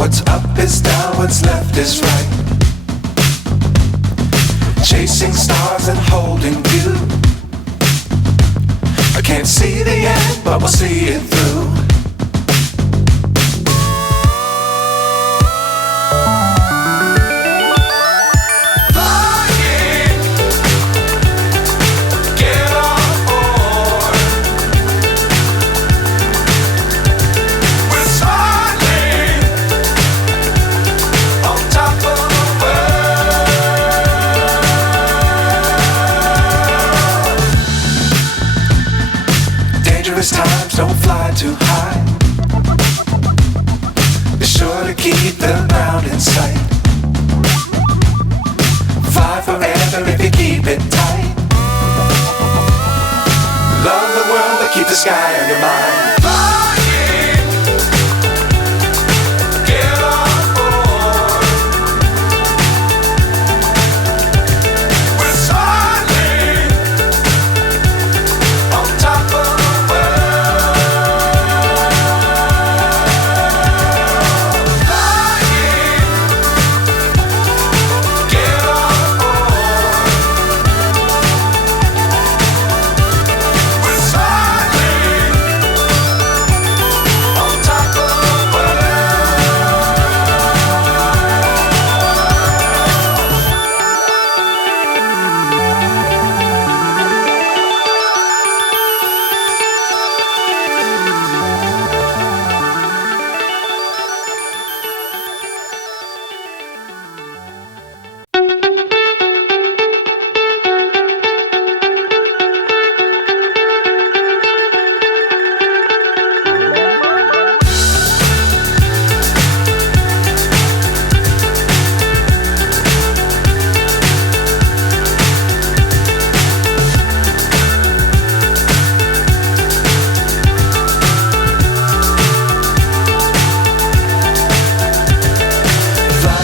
What's up is down, what's left is right. Chasing stars and holding you. I can't see the end, but we'll see it through. Times don't fly too high. Be sure to keep the ground in sight. Fly forever if you keep it tight. Love the world but keep the sky on your mind.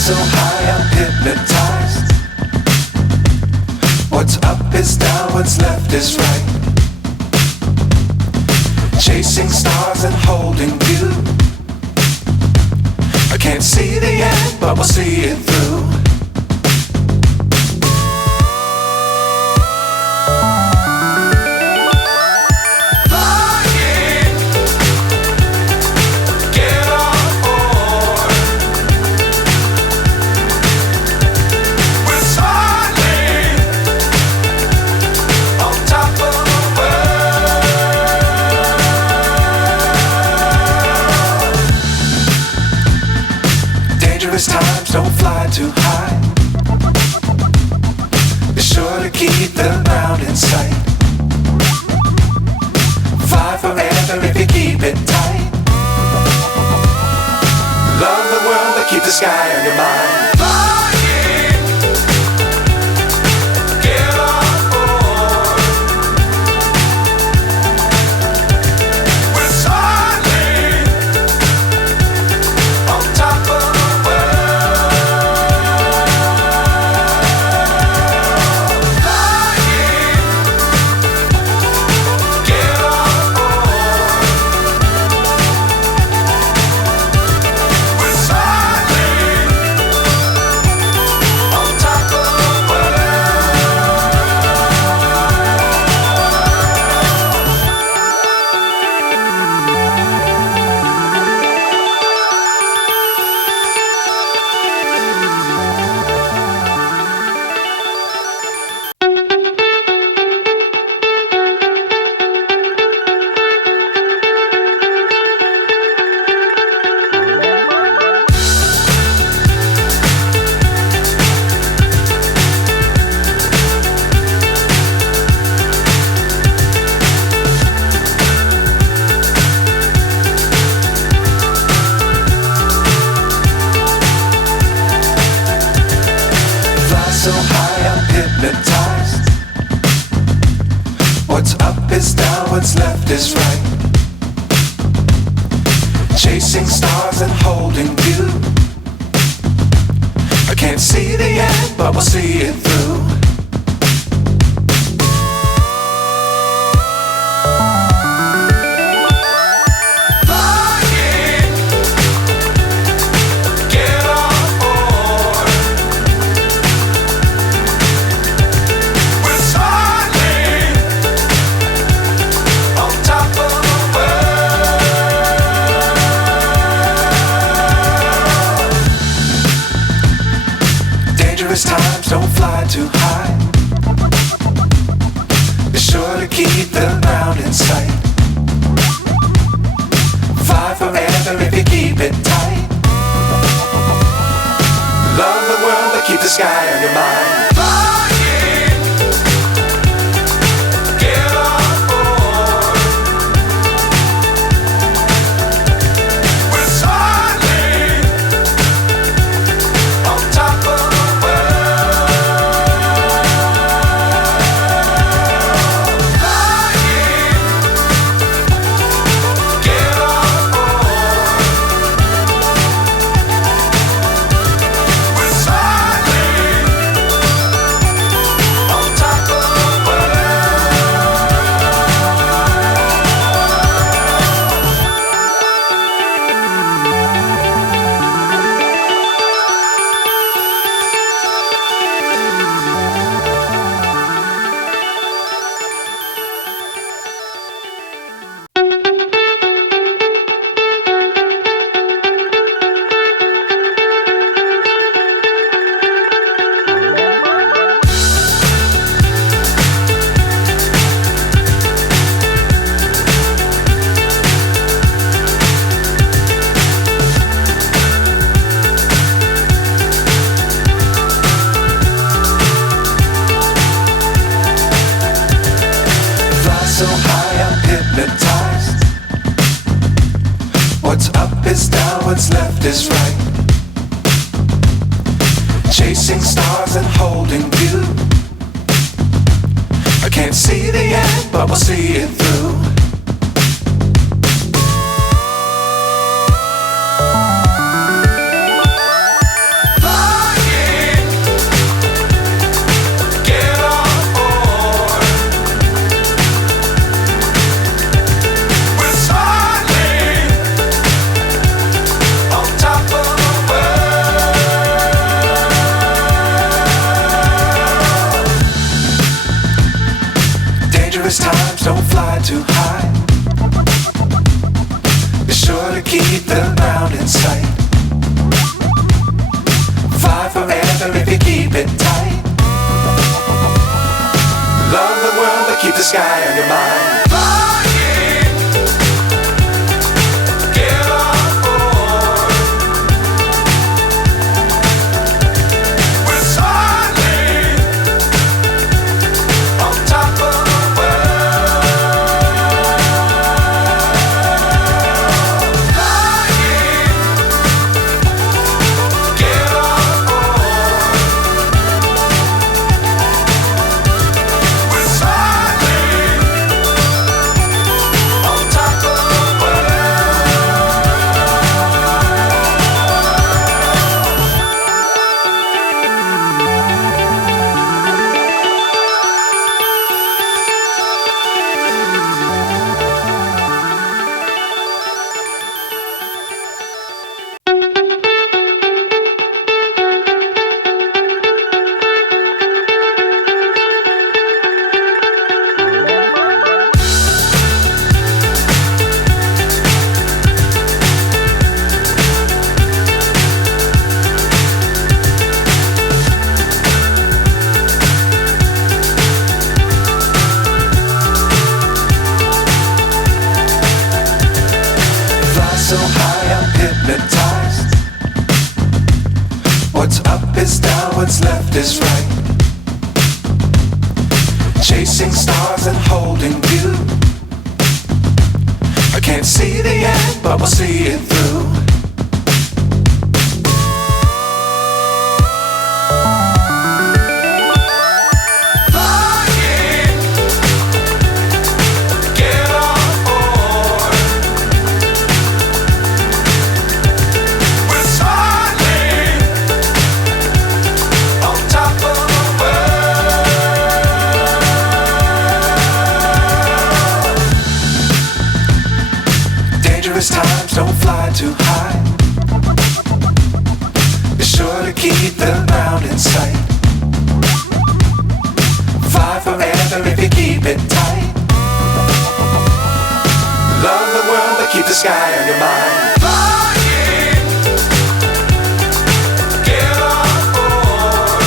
So high I'm hypnotized. What's up is down, what's left is right. Chasing stars and holding you. I can't see the end, but we'll see it through. Times don't fly too high. Be sure to keep the ground in sight. Fly forever if you keep it tight. Love the world but keep the sky on your mind. So high I'm hypnotized. What's up is down, what's left is right. Chasing stars and holding you. I can't see the end, but we'll see it through. don't fly too high. Be sure to keep the ground in sight. Fly forever if you keep it tight. Love the world but keep the sky on your mind. So high I'm hypnotized. What's up is down, what's left is right. Chasing stars and holding you. I can't see the end, but we'll see it through. Times don't fly too high. Be sure to keep the ground in sight. Fly forever if you keep it tight. Love the world but keep the sky on your mind. So high I'm hypnotized. What's up is down, what's left is right. Chasing stars and holding you. I can't see the end, but we'll see it through. Times don't fly too high. Be sure to keep the ground in sight. Fly forever if you keep it tight. Love the world but keep the sky on your mind. Flying, get on board.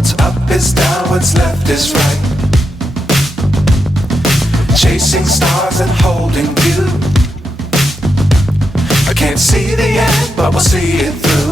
What's up is down, what's left is right. Chasing stars and holding you. I can't see the end, but we'll see it through.